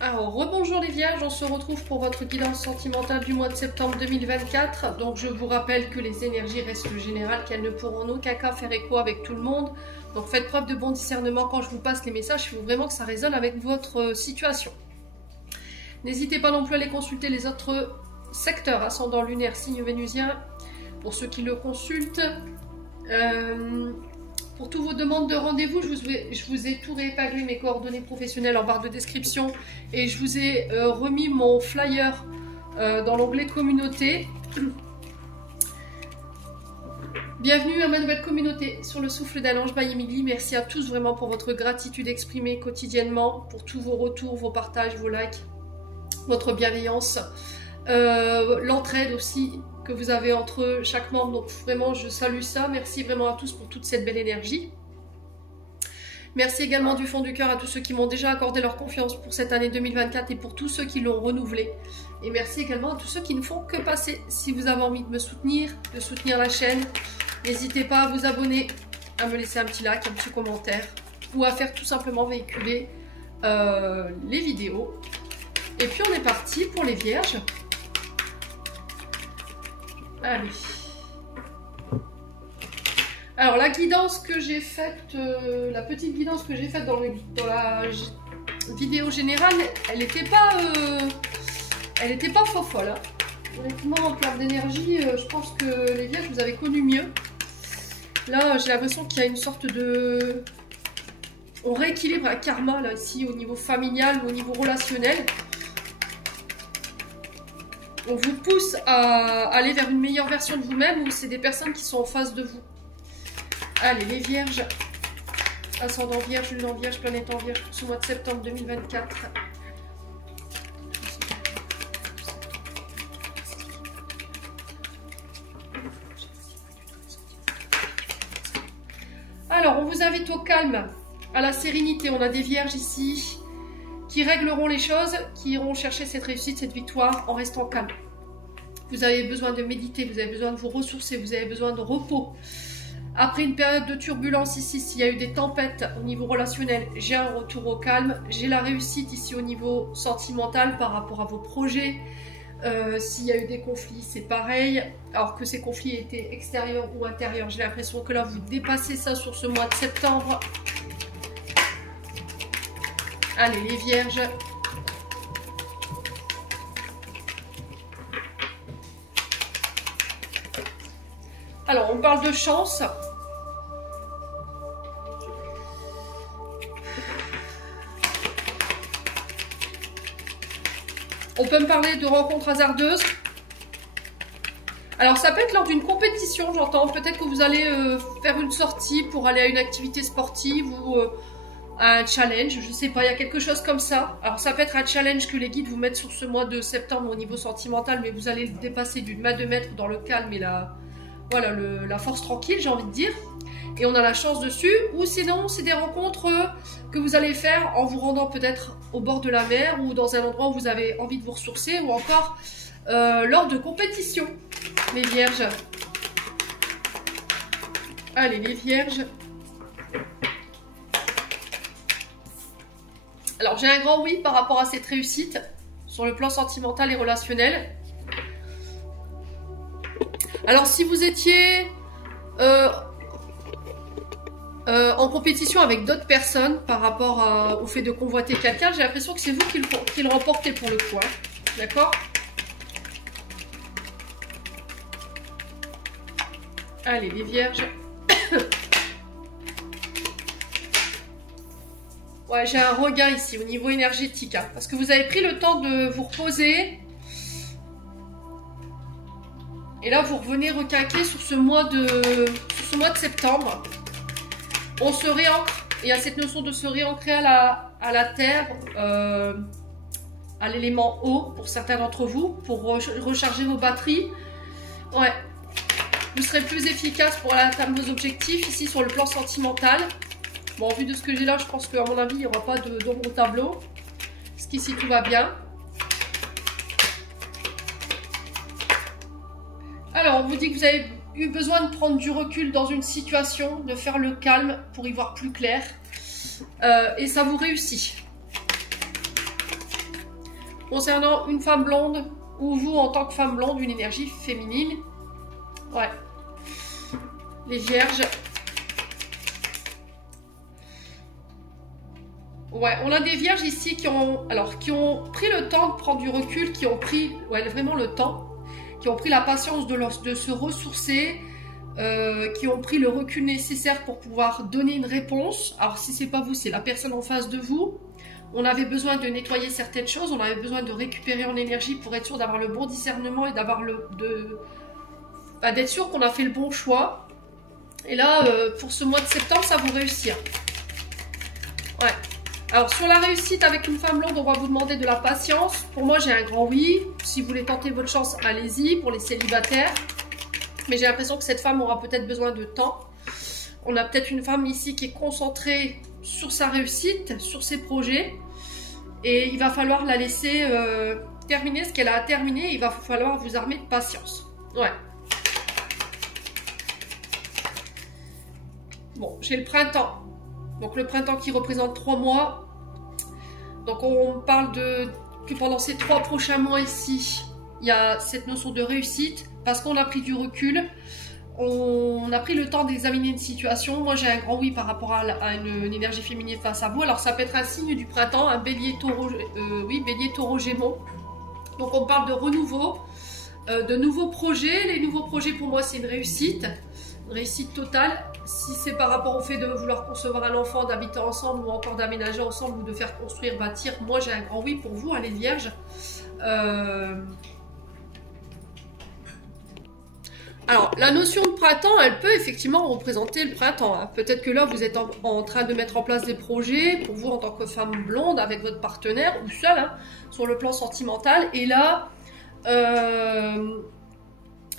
Alors, rebonjour les vierges, on se retrouve pour votre guidance sentimentale du mois de septembre 2024. Donc je vous rappelle que les énergies restent générales, qu'elles ne pourront en aucun cas faire écho avec tout le monde. Donc faites preuve de bon discernement quand je vous passe les messages, il faut vraiment que ça résonne avec votre situation. N'hésitez pas non plus à aller consulter les autres secteurs, ascendant lunaire, signe vénusien, pour ceux qui le consultent. Pour toutes vos demandes de rendez-vous, je vous ai tout réépinglé, mes coordonnées professionnelles en barre de description, et je vous ai remis mon flyer dans l'onglet communauté. Bienvenue à ma nouvelle communauté sur le souffle d'un ange by Emily. Merci à tous vraiment pour votre gratitude exprimée quotidiennement, pour tous vos retours, vos partages, vos likes, votre bienveillance, l'entraide aussi que vous avez entre chaque membre. Donc vraiment, je salue ça. Merci vraiment à tous pour toute cette belle énergie. Merci également du fond du cœur à tous ceux qui m'ont déjà accordé leur confiance pour cette année 2024 et pour tous ceux qui l'ont renouvelée. Et merci également à tous ceux qui ne font que passer. Si vous avez envie de me soutenir, de soutenir la chaîne, n'hésitez pas à vous abonner, à me laisser un petit like, un petit commentaire, ou à faire tout simplement véhiculer les vidéos. Et puis on est parti pour les vierges. Allez. Alors la guidance que j'ai faite, la petite guidance que j'ai faite dans la vidéo générale, elle n'était pas folle. Hein. Honnêtement, en termes d'énergie, je pense que les vierges, vous avez connu mieux. Là, j'ai l'impression qu'il y a une sorte de... On rééquilibre un karma, là, ici, au niveau familial, au niveau relationnel. On vous pousse à aller vers une meilleure version de vous-même ou c'est des personnes qui sont en face de vous. Allez, les vierges, ascendant vierge, lune en vierge, planète en vierge pour ce mois de septembre 2024. Alors, on vous invite au calme, à la sérénité. On a des vierges ici qui régleront les choses, qui iront chercher cette réussite, cette victoire en restant calme. Vous avez besoin de méditer, vous avez besoin de vous ressourcer, vous avez besoin de repos. Après une période de turbulence ici, s'il y a eu des tempêtes au niveau relationnel, j'ai un retour au calme. J'ai la réussite ici au niveau sentimental par rapport à vos projets. S'il y a eu des conflits, c'est pareil. Alors que ces conflits étaient extérieurs ou intérieurs, j'ai l'impression que là, vous dépassez ça sur ce mois de septembre. Allez, les vierges. Alors, on parle de chance. On peut me parler de rencontres hasardeuses. Alors, ça peut être lors d'une compétition, j'entends. Peut-être que vous allez faire une sortie pour aller à une activité sportive ou... un challenge, je sais pas, il y a quelque chose comme ça. Alors ça peut être un challenge que les guides vous mettent sur ce mois de septembre au niveau sentimental, mais vous allez le dépasser d'une main de maître dans le calme et la force tranquille, j'ai envie de dire. Et on a la chance dessus. Ou sinon, c'est des rencontres que vous allez faire en vous rendant peut-être au bord de la mer ou dans un endroit où vous avez envie de vous ressourcer ou encore lors de compétitions, les vierges. Allez, les vierges. Alors, j'ai un grand oui par rapport à cette réussite sur le plan sentimental et relationnel. Alors, si vous étiez en compétition avec d'autres personnes par rapport au fait de convoiter quelqu'un, j'ai l'impression que c'est vous qui le remportez pour le coup. Hein. D'accord? Allez, les vierges. Ouais, j'ai un regain ici au niveau énergétique, hein, parce que vous avez pris le temps de vous reposer. Et là, vous revenez requinquer sur ce mois de septembre. On se réancre. Il y a cette notion de se réancrer à la terre, à l'élément eau pour certains d'entre vous, pour recharger vos batteries. Ouais. Vous serez plus efficace pour aller atteindre vos objectifs ici sur le plan sentimental. Bon, en vue de ce que j'ai là, je pense qu'à mon avis, il n'y aura pas d'ombre au tableau. Parce qu'ici, tout va bien. Alors, on vous dit que vous avez eu besoin de prendre du recul dans une situation, de faire le calme pour y voir plus clair. Et ça vous réussit. Concernant une femme blonde, ou vous en tant que femme blonde, une énergie féminine. Ouais. Les vierges. Ouais, on a des vierges ici qui ont pris le temps de prendre du recul, qui ont pris vraiment le temps, qui ont pris la patience de se ressourcer, qui ont pris le recul nécessaire pour pouvoir donner une réponse. Alors si c'est pas vous, c'est la personne en face de vous. On avait besoin de nettoyer certaines choses, on avait besoin de récupérer en énergie pour être sûr d'avoir le bon discernement et d'avoir d'être sûr qu'on a fait le bon choix. Et là, pour ce mois de septembre, ça vous réussit. Ouais. Alors, sur la réussite avec une femme blonde, on va vous demander de la patience. Pour moi, j'ai un grand oui. Si vous voulez tenter votre chance, allez-y pour les célibataires. Mais j'ai l'impression que cette femme aura peut-être besoin de temps. On a peut-être une femme ici qui est concentrée sur sa réussite, sur ses projets. Et il va falloir la laisser terminer ce qu'elle a à terminer. Il va falloir vous armer de patience. Ouais. Bon, j'ai le printemps. Donc le printemps qui représente 3 mois. Donc on parle que pendant ces 3 prochains mois ici, il y a cette notion de réussite parce qu'on a pris du recul. On a pris le temps d'examiner une situation. Moi j'ai un grand oui par rapport à une énergie féminine face à vous. Alors ça peut être un signe du printemps, un bélier taureau gémeaux. Donc on parle de renouveau, de nouveaux projets. Les nouveaux projets pour moi c'est une réussite totale. Si c'est par rapport au fait de vouloir concevoir un enfant, d'habiter ensemble ou encore d'aménager ensemble ou de faire construire, bâtir, moi j'ai un grand oui pour vous, les vierges. Alors, la notion de printemps, elle peut effectivement représenter le printemps. Hein. Peut-être que là, vous êtes en train de mettre en place des projets pour vous en tant que femme blonde avec votre partenaire ou seule, hein, sur le plan sentimental. Et là, il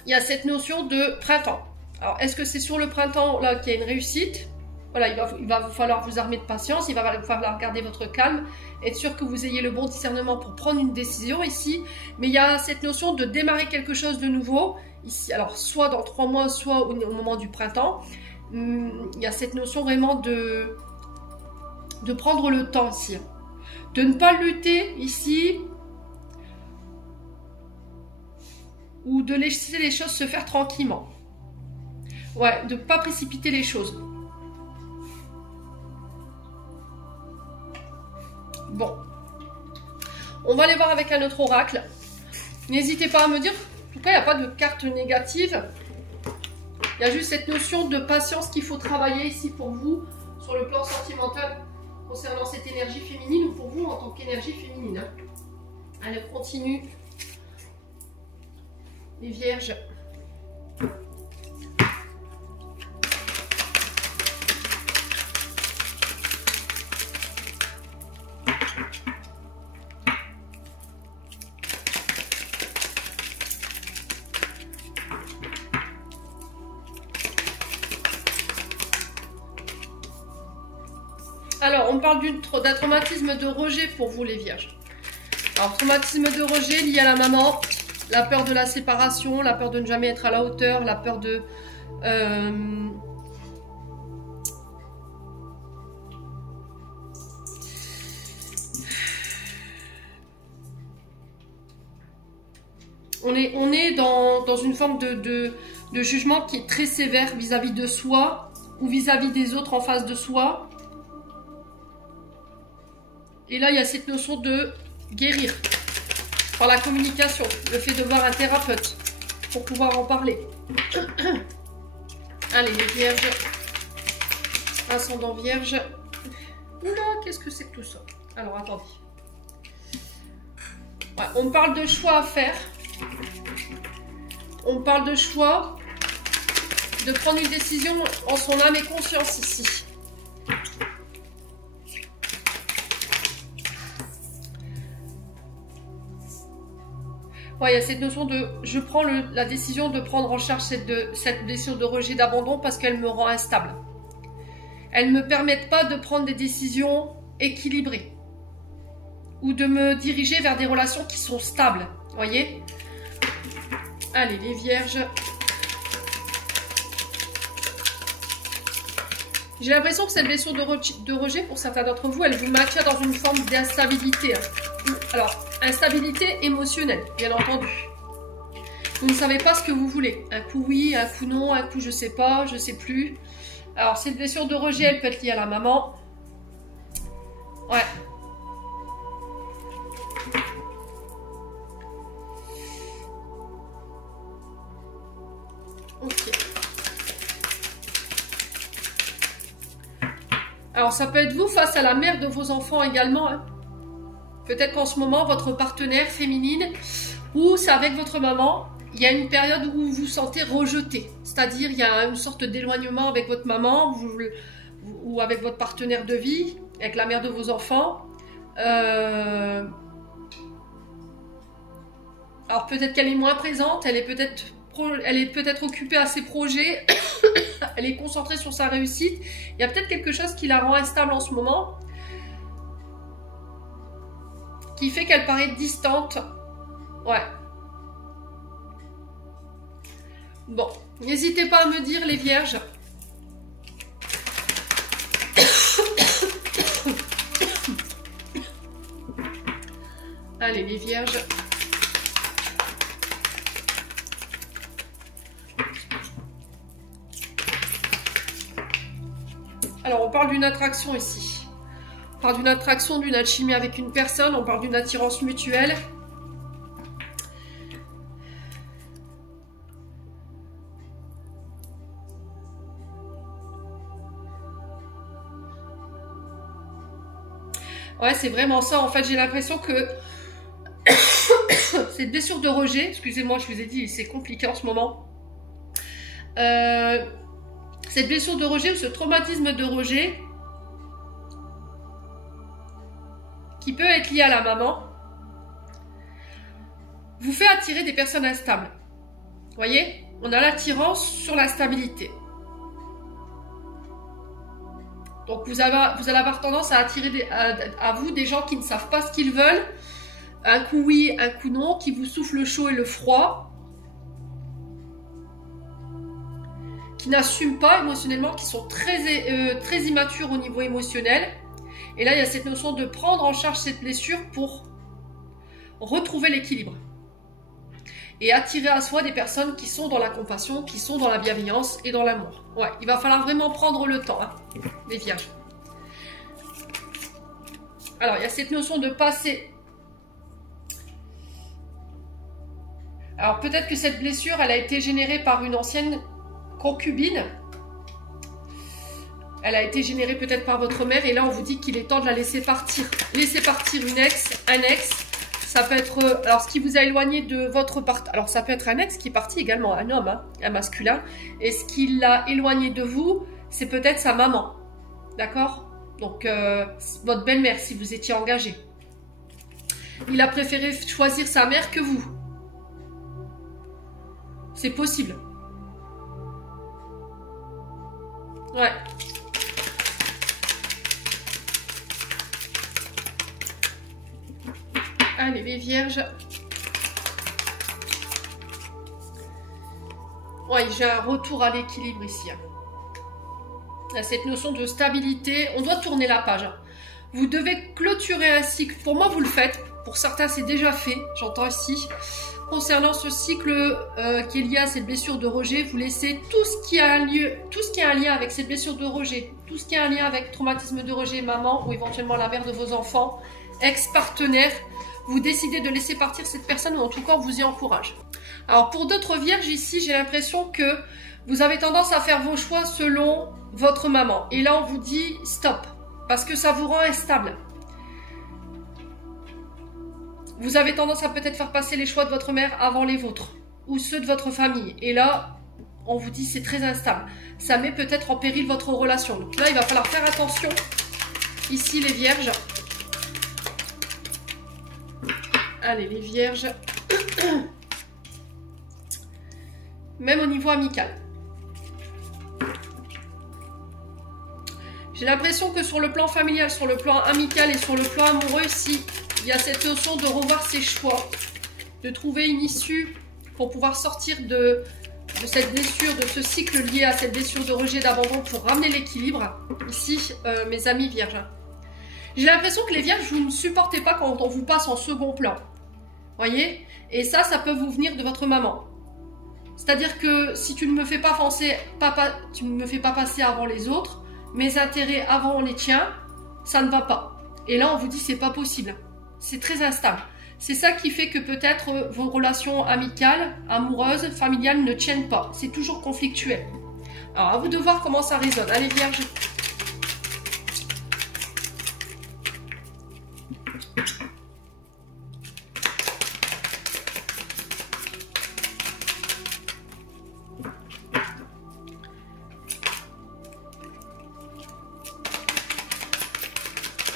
y a cette notion de printemps. Alors, est-ce que c'est sur le printemps là qu'il y a une réussite? Voilà, il va vous falloir vous armer de patience, il va vous falloir garder votre calme, être sûr que vous ayez le bon discernement pour prendre une décision ici. Mais il y a cette notion de démarrer quelque chose de nouveau, ici, alors soit dans 3 mois, soit au moment du printemps. Il y a cette notion vraiment de prendre le temps ici. De ne pas lutter ici, ou de laisser les choses se faire tranquillement. Ouais, de ne pas précipiter les choses. Bon. On va aller voir avec un autre oracle. N'hésitez pas à me dire. En tout cas, il n'y a pas de carte négative. Il y a juste cette notion de patience qu'il faut travailler ici pour vous, sur le plan sentimental, concernant cette énergie féminine, ou pour vous en tant qu'énergie féminine. Allez, on continue. Les vierges. Alors, on parle d'un traumatisme de rejet pour vous les vierges. Alors, traumatisme de rejet lié à la maman, la peur de la séparation, la peur de ne jamais être à la hauteur, la peur de... On est dans une forme de jugement qui est très sévère vis-à-vis de soi ou vis-à-vis des autres en face de soi. Et là, il y a cette notion de guérir par la communication, le fait de voir un thérapeute pour pouvoir en parler. Allez, les vierges, ascendant vierge. Oula, qu'est-ce que c'est que tout ça? Alors, attendez. Ouais, on parle de choix à faire. On parle de choix, de prendre une décision en son âme et conscience ici. Ouais, il y a cette notion de je prends la décision de prendre en charge cette blessure de rejet, d'abandon parce qu'elle me rend instable. Elle ne me permet pas de prendre des décisions équilibrées ou de me diriger vers des relations qui sont stables. Vous voyez? Allez, les vierges. J'ai l'impression que cette blessure de rejet, pour certains d'entre vous, elle vous maintient dans une forme d'instabilité. Alors, instabilité émotionnelle, bien entendu. Vous ne savez pas ce que vous voulez. Un coup oui, un coup non, un coup je sais pas, je sais plus. Alors, cette blessure de rejet, elle peut être liée à la maman. Ouais. Ok. Alors, ça peut être vous face à la mère de vos enfants également. Hein. Peut-être qu'en ce moment, votre partenaire féminine, ou c'est avec votre maman, il y a une période où vous vous sentez rejeté. C'est-à-dire, il y a une sorte d'éloignement avec votre maman ou avec votre partenaire de vie, avec la mère de vos enfants. Alors, peut-être qu'elle est moins présente, elle est peut-être occupée à ses projets, elle est concentrée sur sa réussite. Il y a peut-être quelque chose qui la rend instable en ce moment, qui fait qu'elle paraît distante. Ouais. Bon, n'hésitez pas à me dire, les vierges. Allez, les vierges. Alors, on parle d'une attraction ici. On parle d'une attraction, d'une alchimie avec une personne. On parle d'une attirance mutuelle. Ouais, c'est vraiment ça. En fait, j'ai l'impression que cette blessure de rejet, excusez-moi, je vous ai dit, c'est compliqué en ce moment. Cette blessure de rejet ou ce traumatisme de rejet qui peut être lié à la maman vous fait attirer des personnes instables. Vous voyez, on a l'attirance sur la stabilité. Donc vous allez avoir tendance à attirer à vous des gens qui ne savent pas ce qu'ils veulent, un coup oui, un coup non, qui vous soufflent le chaud et le froid, qui n'assument pas émotionnellement, qui sont très immatures au niveau émotionnel. Et là, il y a cette notion de prendre en charge cette blessure pour retrouver l'équilibre. Et attirer à soi des personnes qui sont dans la compassion, qui sont dans la bienveillance et dans l'amour. Ouais, il va falloir vraiment prendre le temps, hein, les vierges. Alors, il y a cette notion de passer. Alors, peut-être que cette blessure, elle a été générée par une ancienne concubine. Elle a été générée peut-être par votre mère. Et là, on vous dit qu'il est temps de la laisser partir. Laisser partir une ex, un ex. Ça peut être, alors ce qui vous a éloigné de votre partenaire, alors ça peut être un ex qui est parti également, un homme, hein, un masculin, et ce qui l'a éloigné de vous, c'est peut-être sa maman, d'accord? Donc votre belle-mère si vous étiez engagé. Il a préféré choisir sa mère que vous. C'est possible. Ouais. Allez, les vierges. Oui, j'ai un retour à l'équilibre ici. Il y a cette notion de stabilité. On doit tourner la page. Vous devez clôturer un cycle. Pour moi, vous le faites. Pour certains, c'est déjà fait. J'entends ici. Concernant ce cycle qui est lié à cette blessure de rejet, vous laissez tout ce qui a un lien avec cette blessure de rejet, tout ce qui a un lien avec traumatisme de rejet, maman ou éventuellement la mère de vos enfants, ex-partenaire. Vous décidez de laisser partir cette personne ou en tout cas on vous y encourage. Alors pour d'autres vierges ici, j'ai l'impression que vous avez tendance à faire vos choix selon votre maman. Et là on vous dit stop, parce que ça vous rend instable. Vous avez tendance à peut-être faire passer les choix de votre mère avant les vôtres ou ceux de votre famille. Et là, on vous dit c'est très instable. Ça met peut-être en péril votre relation. Donc là, il va falloir faire attention. Ici les vierges. Allez, les vierges. Même au niveau amical. J'ai l'impression que sur le plan familial, sur le plan amical et sur le plan amoureux, ici, il y a cette notion de revoir ses choix, de trouver une issue pour pouvoir sortir de cette blessure, de ce cycle lié à cette blessure de rejet, d'abandon pour ramener l'équilibre. Ici, mes amis vierges. J'ai l'impression que les vierges, vous ne supportez pas quand on vous passe en second plan. Voyez? Et ça peut vous venir de votre maman. C'est-à-dire que si tu ne me fais pas passer avant les autres, mes intérêts avant les tiens, ça ne va pas. Et là, on vous dit c'est pas possible. C'est très instable. C'est ça qui fait que peut-être vos relations amicales, amoureuses, familiales ne tiennent pas. C'est toujours conflictuel. Alors, à vous de voir comment ça résonne. Allez, vierges.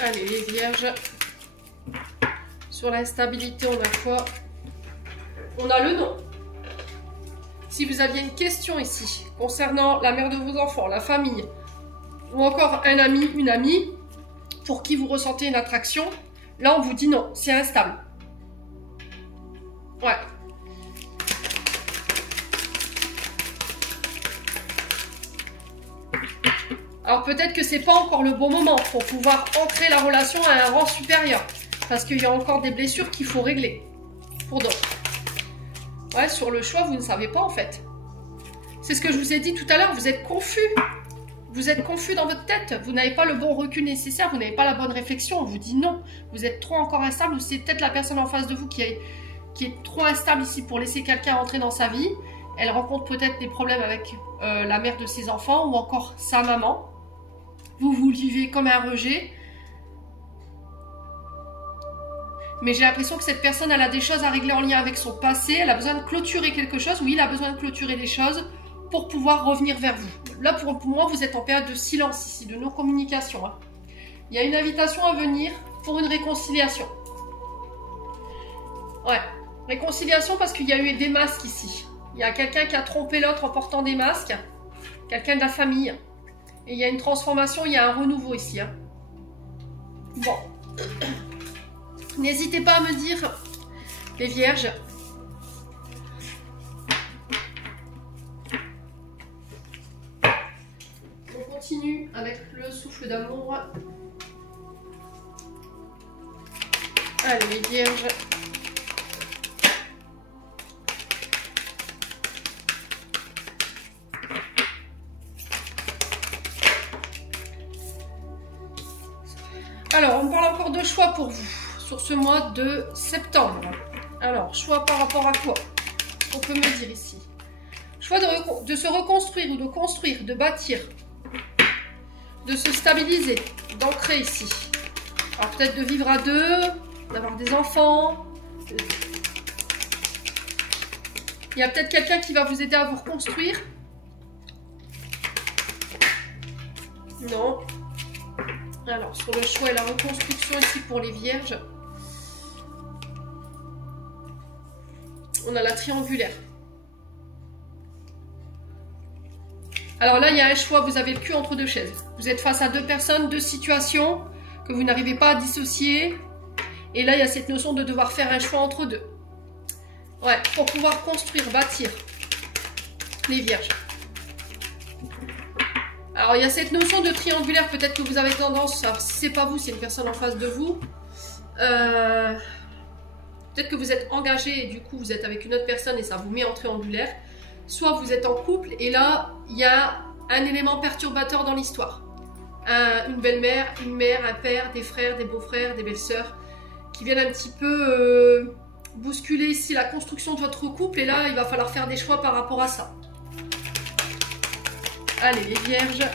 Allez, les vierges. Sur l'instabilité, on a quoi? On a le nom. Si vous aviez une question ici concernant la mère de vos enfants, la famille, ou encore un ami, une amie, pour qui vous ressentez une attraction, là on vous dit non, c'est instable. Ouais. Alors peut-être que c'est pas encore le bon moment pour pouvoir ancrer la relation à un rang supérieur. Parce qu'il y a encore des blessures qu'il faut régler. Pour d'autres. Ouais, sur le choix, vous ne savez pas en fait. C'est ce que je vous ai dit tout à l'heure, vous êtes confus. Vous êtes confus dans votre tête. Vous n'avez pas le bon recul nécessaire, vous n'avez pas la bonne réflexion. On vous dit non. Vous êtes trop encore instable ou c'est peut-être la personne en face de vous qui est trop instable ici pour laisser quelqu'un entrer dans sa vie. Elle rencontre peut-être des problèmes avec la mère de ses enfants ou encore sa maman. Vous le vivez comme un rejet. Mais j'ai l'impression que cette personne, elle a des choses à régler en lien avec son passé. Elle a besoin de clôturer quelque chose. Oui, il a besoin de clôturer des choses pour pouvoir revenir vers vous. Là, pour moi, vous êtes en période de silence ici, de non-communication. Hein. Il y a une invitation à venir pour une réconciliation. Ouais, réconciliation parce qu'il y a eu des masques ici. Il y a quelqu'un qui a trompé l'autre en portant des masques. Quelqu'un de la famille. Et il y a une transformation, il y a un renouveau ici. Hein. Bon. N'hésitez pas à me dire, les vierges. On continue avec le souffle d'amour. Allez, les vierges. Alors, on parle encore de choix pour vous. Sur ce mois de septembre. Alors, choix par rapport à quoi? On peut me dire ici. Choix de se reconstruire ou de construire, de bâtir, de se stabiliser, d'ancrer ici. Alors peut-être de vivre à deux, d'avoir des enfants. Il y a peut-être quelqu'un qui va vous aider à vous reconstruire. Non. Alors, sur le choix et la reconstruction ici pour les vierges. On a la triangulaire. Alors là, il y a un choix, vous avez le cul entre deux chaises. Vous êtes face à deux personnes, deux situations que vous n'arrivez pas à dissocier. Et là, il y a cette notion de devoir faire un choix entre deux. Ouais, pour pouvoir construire, bâtir. Les vierges. Alors, il y a cette notion de triangulaire. Peut-être que vous avez tendance, alors si c'est pas vous, c'est une personne en face de vous. Peut-être que vous êtes engagé et du coup vous êtes avec une autre personne et ça vous met en triangulaire. Soit vous êtes en couple et là il y a un élément perturbateur dans l'histoire. Une belle-mère, une mère, un père, des frères, des beaux-frères, des belles-sœurs qui viennent un petit peu bousculer ici la construction de votre couple et là il va falloir faire des choix par rapport à ça. Allez les vierges.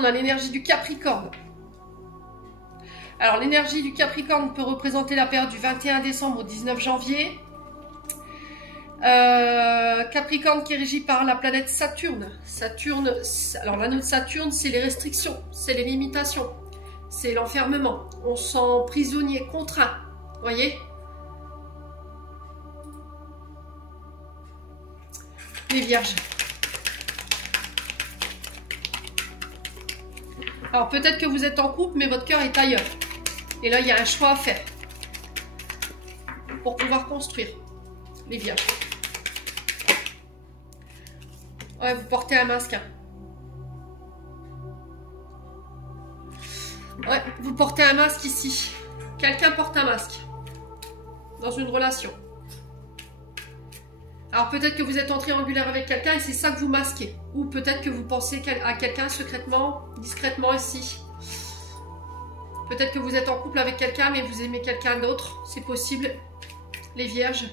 On a l'énergie du Capricorne. Alors, l'énergie du Capricorne peut représenter la période du 21 décembre au 19 janvier. Capricorne qui est régi par la planète Saturne. Saturne, alors l'anneau de Saturne, c'est les restrictions, c'est les limitations, c'est l'enfermement. On se sent prisonnier, contraint. Vous voyez? Les vierges. Alors peut-être que vous êtes en couple, mais votre cœur est ailleurs. Et là, il y a un choix à faire pour pouvoir construire. Les vierges. Ouais, vous portez un masque. Ouais, vous portez un masque ici. Quelqu'un porte un masque. Dans une relation. Alors peut-être que vous êtes en triangulaire avec quelqu'un et c'est ça que vous masquez. Ou peut-être que vous pensez à quelqu'un secrètement, discrètement ici. Peut-être que vous êtes en couple avec quelqu'un mais vous aimez quelqu'un d'autre. C'est possible. Les vierges.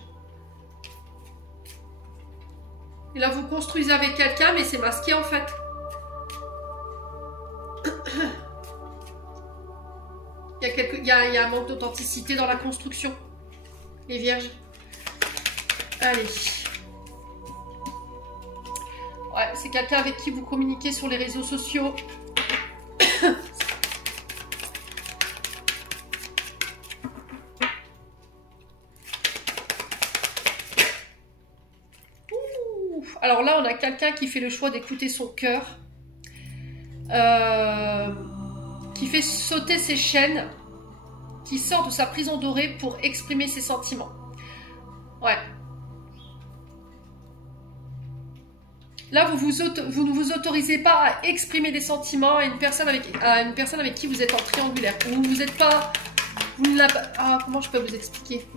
Et là vous construisez avec quelqu'un mais c'est masqué en fait. Il y a un manque d'authenticité dans la construction. Les vierges. Allez. Ouais, c'est quelqu'un avec qui vous communiquez sur les réseaux sociaux. Alors là, on a quelqu'un qui fait le choix d'écouter son cœur. Qui fait sauter ses chaînes. Qui sort de sa prison dorée pour exprimer ses sentiments. Ouais. Là, vous ne vous autorisez pas à exprimer des sentiments à une personne avec qui vous êtes en triangulaire. Vous n'êtes pas... comment je peux vous expliquer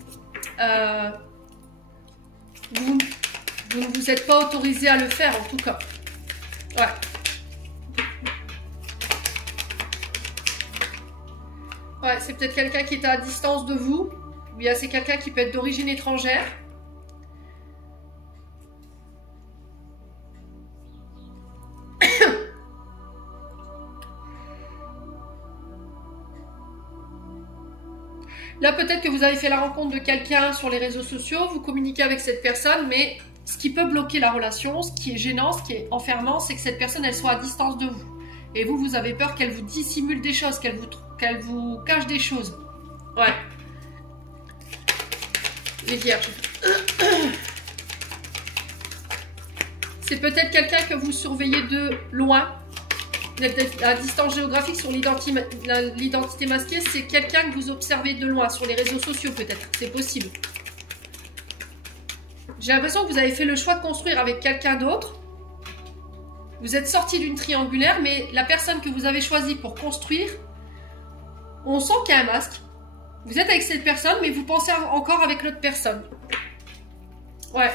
vous ne vous êtes pas autorisé à le faire, en tout cas. Ouais. Ouais, c'est peut-être quelqu'un qui est à distance de vous. Ou bien c'est quelqu'un qui peut être d'origine étrangère. Là, peut-être que vous avez fait la rencontre de quelqu'un sur les réseaux sociaux, vous communiquez avec cette personne, mais ce qui peut bloquer la relation, ce qui est gênant, ce qui est enfermant, c'est que cette personne, elle soit à distance de vous. Et vous avez peur qu'elle vous dissimule des choses, qu'elle vous cache des choses. Ouais. Les vierges. C'est peut-être quelqu'un que vous surveillez de loin. À distance géographique sur l'identité masquée, c'est quelqu'un que vous observez de loin, sur les réseaux sociaux peut-être, c'est possible. J'ai l'impression que vous avez fait le choix de construire avec quelqu'un d'autre. Vous êtes sorti d'une triangulaire, mais la personne que vous avez choisie pour construire, on sent qu'il y a un masque. Vous êtes avec cette personne, mais vous pensez encore avec l'autre personne. Ouais.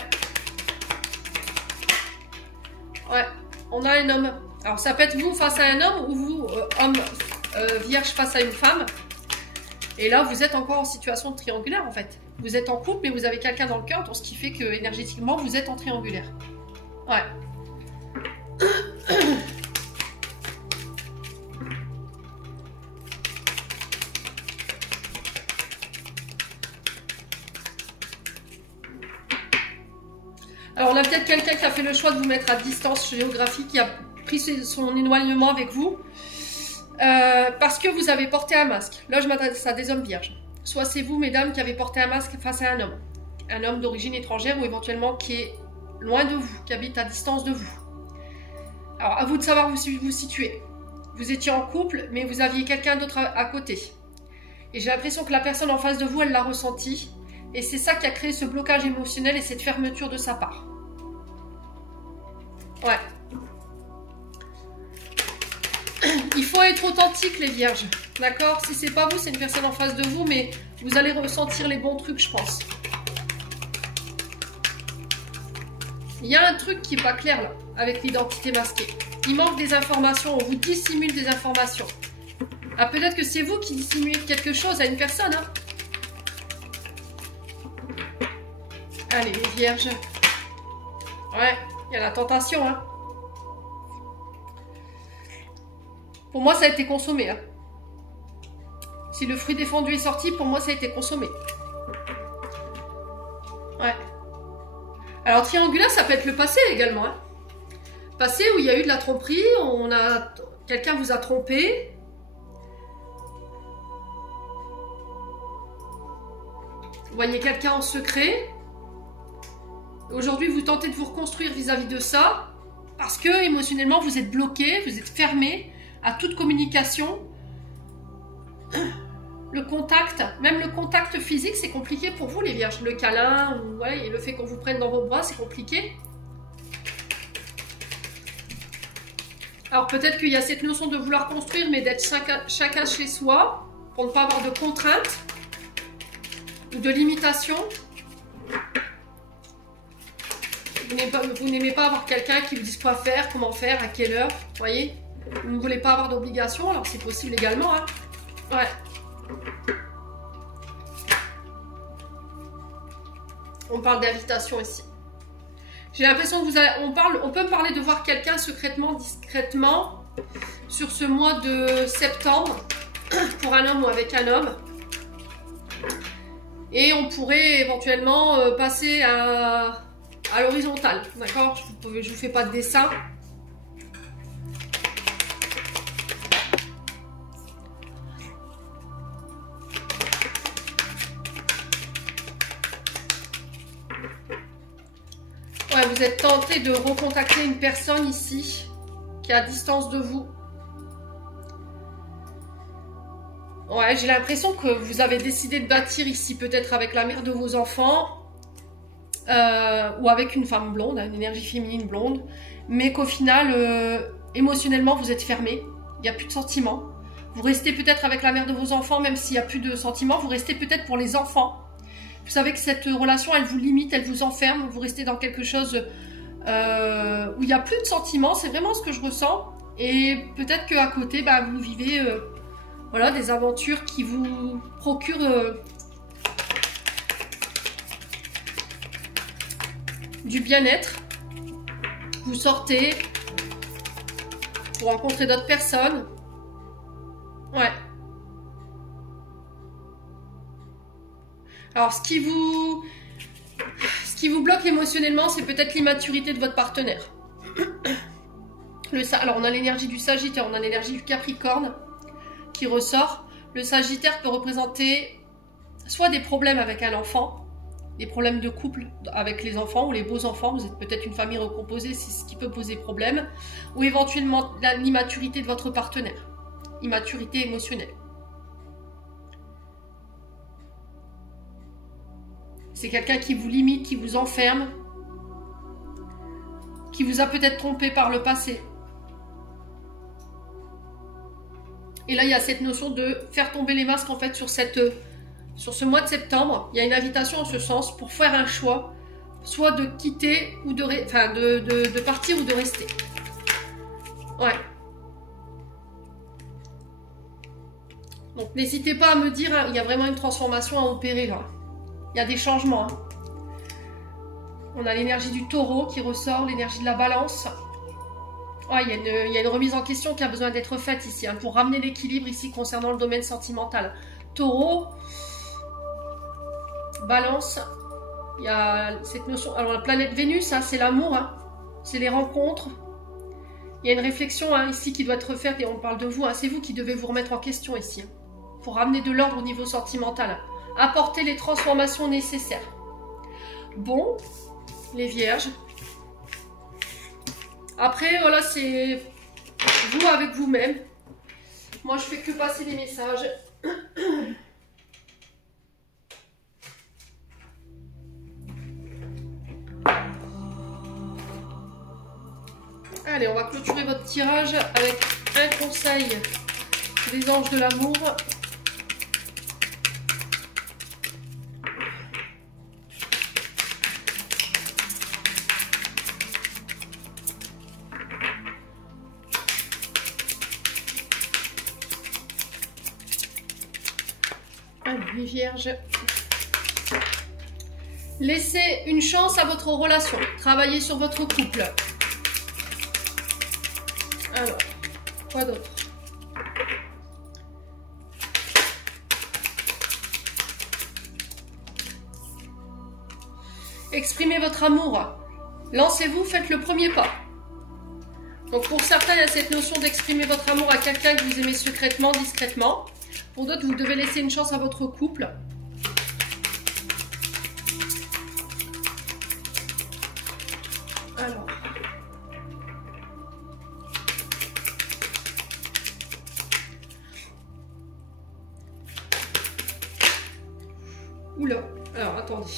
Ouais, on a un homme. Alors, ça peut être vous face à un homme ou vous, homme vierge face à une femme. Et là, vous êtes encore en situation de triangulaire, en fait. Vous êtes en couple, mais vous avez quelqu'un dans le cœur, ce qui fait que, énergétiquement, vous êtes en triangulaire. Ouais. Alors, on a peut-être quelqu'un qui a fait le choix de vous mettre à distance géographique, qui a pris son éloignement avec vous parce que vous avez porté un masque. Là, je m'adresse à des hommes vierges. Soit c'est vous, mesdames, qui avez porté un masque face à un homme d'origine étrangère ou éventuellement qui est loin de vous, qui habite à distance de vous. Alors, à vous de savoir où vous situer. Vous étiez en couple, mais vous aviez quelqu'un d'autre à côté. Et j'ai l'impression que la personne en face de vous, elle l'a ressenti. Et c'est ça qui a créé ce blocage émotionnel et cette fermeture de sa part. Ouais. Il faut être authentique, les vierges. D'accord? Si c'est pas vous, c'est une personne en face de vous, mais vous allez ressentir les bons trucs, je pense. Il y a un truc qui n'est pas clair, là, avec l'identité masquée. Il manque des informations, on vous dissimule des informations. Ah, peut-être que c'est vous qui dissimulez quelque chose à une personne, hein. Allez, les vierges. Ouais, il y a la tentation, hein. Pour moi, ça a été consommé, hein. Si le fruit défendu est sorti, pour moi, ça a été consommé. Ouais. Alors, triangulaire, ça peut être le passé également, hein. Passé où il y a eu de la tromperie, quelqu'un vous a trompé. Vous voyez quelqu'un en secret. Aujourd'hui, vous tentez de vous reconstruire vis-à-vis de ça parce que émotionnellement, vous êtes bloqué, vous êtes fermé à toute communication. Le contact, même le contact physique, c'est compliqué pour vous, les vierges. Le câlin, ou, ouais, et le fait qu'on vous prenne dans vos bras, c'est compliqué. Alors peut-être qu'il y a cette notion de vouloir construire, mais d'être chacun chez soi, pour ne pas avoir de contraintes ou de limitations. Vous n'aimez pas avoir quelqu'un qui vous dise quoi faire, comment faire, à quelle heure, vous voyez. Vous ne voulez pas avoir d'obligation, alors c'est possible également. Hein. Ouais. On parle d'invitation ici. J'ai l'impression que on peut parler de voir quelqu'un secrètement, discrètement, sur ce mois de septembre, pour un homme ou avec un homme. Et on pourrait éventuellement passer à l'horizontale, d'accord? Je ne vous fais pas de dessin. Ouais, vous êtes tenté de recontacter une personne ici, qui est à distance de vous. Ouais, j'ai l'impression que vous avez décidé de bâtir ici, peut-être avec la mère de vos enfants, ou avec une femme blonde, une énergie féminine blonde, mais qu'au final, émotionnellement, vous êtes fermé, il n'y a plus de sentiments. Vous restez peut-être avec la mère de vos enfants, même s'il n'y a plus de sentiments, vous restez peut-être pour les enfants. Vous savez que cette relation, elle vous limite, elle vous enferme, vous restez dans quelque chose où il n'y a plus de sentiments, c'est vraiment ce que je ressens. Et peut-être qu'à côté, bah, vous vivez voilà, des aventures qui vous procurent du bien-être. Vous sortez, vous rencontrez d'autres personnes. Ouais. Alors, ce qui vous bloque émotionnellement, c'est peut-être l'immaturité de votre partenaire. Alors, on a l'énergie du Sagittaire, on a l'énergie du Capricorne qui ressort. Le Sagittaire peut représenter soit des problèmes avec un enfant, des problèmes de couple avec les enfants ou les beaux enfants. Vous êtes peut-être une famille recomposée, c'est ce qui peut poser problème. Ou éventuellement l'immaturité de votre partenaire. Immaturité émotionnelle. C'est quelqu'un qui vous limite, qui vous enferme, qui vous a peut-être trompé par le passé. Et là, il y a cette notion de faire tomber les masques en fait sur ce mois de septembre. Il y a une invitation en ce sens pour faire un choix, soit de quitter ou de partir ou de rester. Ouais. Donc n'hésitez pas à me dire, hein, il y a vraiment une transformation à opérer là. Il y a des changements. Hein. On a l'énergie du taureau qui ressort, l'énergie de la balance. Oh, il y a une remise en question qui a besoin d'être faite ici, hein, pour ramener l'équilibre ici concernant le domaine sentimental. Taureau, balance, il y a cette notion. Alors la planète Vénus, hein, c'est l'amour, hein, c'est les rencontres. Il y a une réflexion hein, ici qui doit être faite et on parle de vous. Hein, c'est vous qui devez vous remettre en question ici, hein, pour ramener de l'ordre au niveau sentimental. Hein. Apporter les transformations nécessaires. Bon, les vierges. Après, voilà, c'est vous avec vous-même. Moi, je fais que passer les messages. Allez, on va clôturer votre tirage avec un conseil des anges de l'amour. Les vierges. Laissez une chance à votre relation. Travaillez sur votre couple. Alors, quoi d'autre? Exprimez votre amour. Lancez-vous, faites le premier pas. Donc pour certains, il y a cette notion d'exprimer votre amour à quelqu'un que vous aimez secrètement, discrètement. Pour d'autres, vous devez laisser une chance à votre couple. Alors. Oula. Alors, attendez.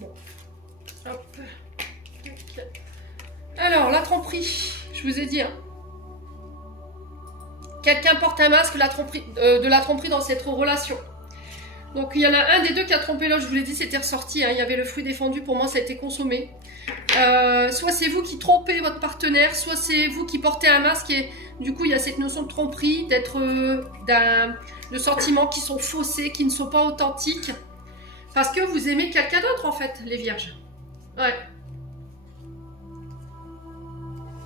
Bon. Hop. Alors, la tromperie, je vous ai dit. Hein. Quelqu'un porte un masque de la tromperie dans cette relation. Donc, il y en a un des deux qui a trompé l'autre. Je vous l'ai dit, c'était ressorti. Hein. Il y avait le fruit défendu. Pour moi, ça a été consommé. Soit c'est vous qui trompez votre partenaire, soit c'est vous qui portez un masque. Et du coup, il y a cette notion de tromperie, de sentiments qui sont faussés, qui ne sont pas authentiques. Parce que vous aimez quelqu'un d'autre, en fait, les vierges. Ouais.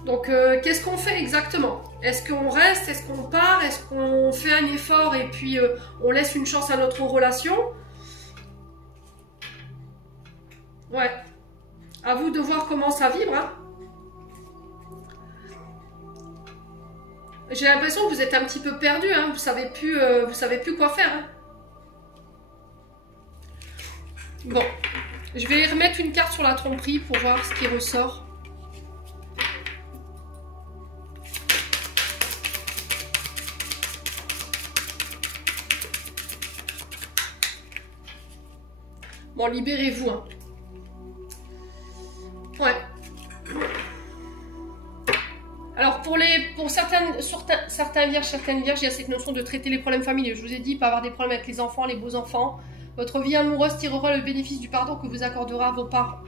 Donc, qu'est-ce qu'on fait exactement? Est-ce qu'on reste? Est-ce qu'on part? Est-ce qu'on fait un effort et puis on laisse une chance à notre relation? Ouais. À vous de voir comment ça vibre. Hein. J'ai l'impression que vous êtes un petit peu perdu. Hein. Vous savez plus quoi faire. Hein. Bon. Je vais remettre une carte sur la tromperie pour voir ce qui ressort. Bon, libérez-vous. Hein. Ouais. Alors, pour certaines vierges, il y a cette notion de traiter les problèmes familiaux. Je vous ai dit, pas avoir des problèmes avec les enfants, les beaux-enfants. Votre vie amoureuse tirera le bénéfice du pardon que vous accordera à vos parents.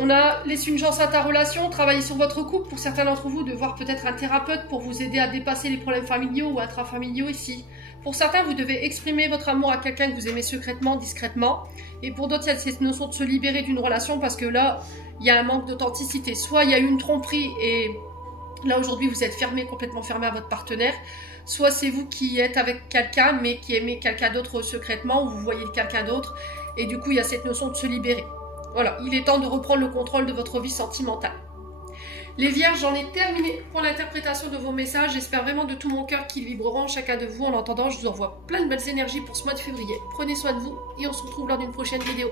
On a laissé une chance à ta relation, travailler sur votre couple. Pour certains d'entre vous, de voir peut-être un thérapeute pour vous aider à dépasser les problèmes familiaux ou intrafamiliaux ici. Pour certains, vous devez exprimer votre amour à quelqu'un que vous aimez secrètement, discrètement. Et pour d'autres, il y a cette notion de se libérer d'une relation parce que là, il y a un manque d'authenticité. Soit il y a eu une tromperie et là, aujourd'hui, vous êtes complètement fermé à votre partenaire. Soit c'est vous qui êtes avec quelqu'un, mais qui aimez quelqu'un d'autre secrètement, ou vous voyez quelqu'un d'autre. Et du coup, il y a cette notion de se libérer. Voilà, il est temps de reprendre le contrôle de votre vie sentimentale. Les vierges, j'en ai terminé pour l'interprétation de vos messages. J'espère vraiment de tout mon cœur qu'ils vibreront chacun de vous. En attendant, je vous envoie plein de belles énergies pour ce mois de février. Prenez soin de vous et on se retrouve lors d'une prochaine vidéo.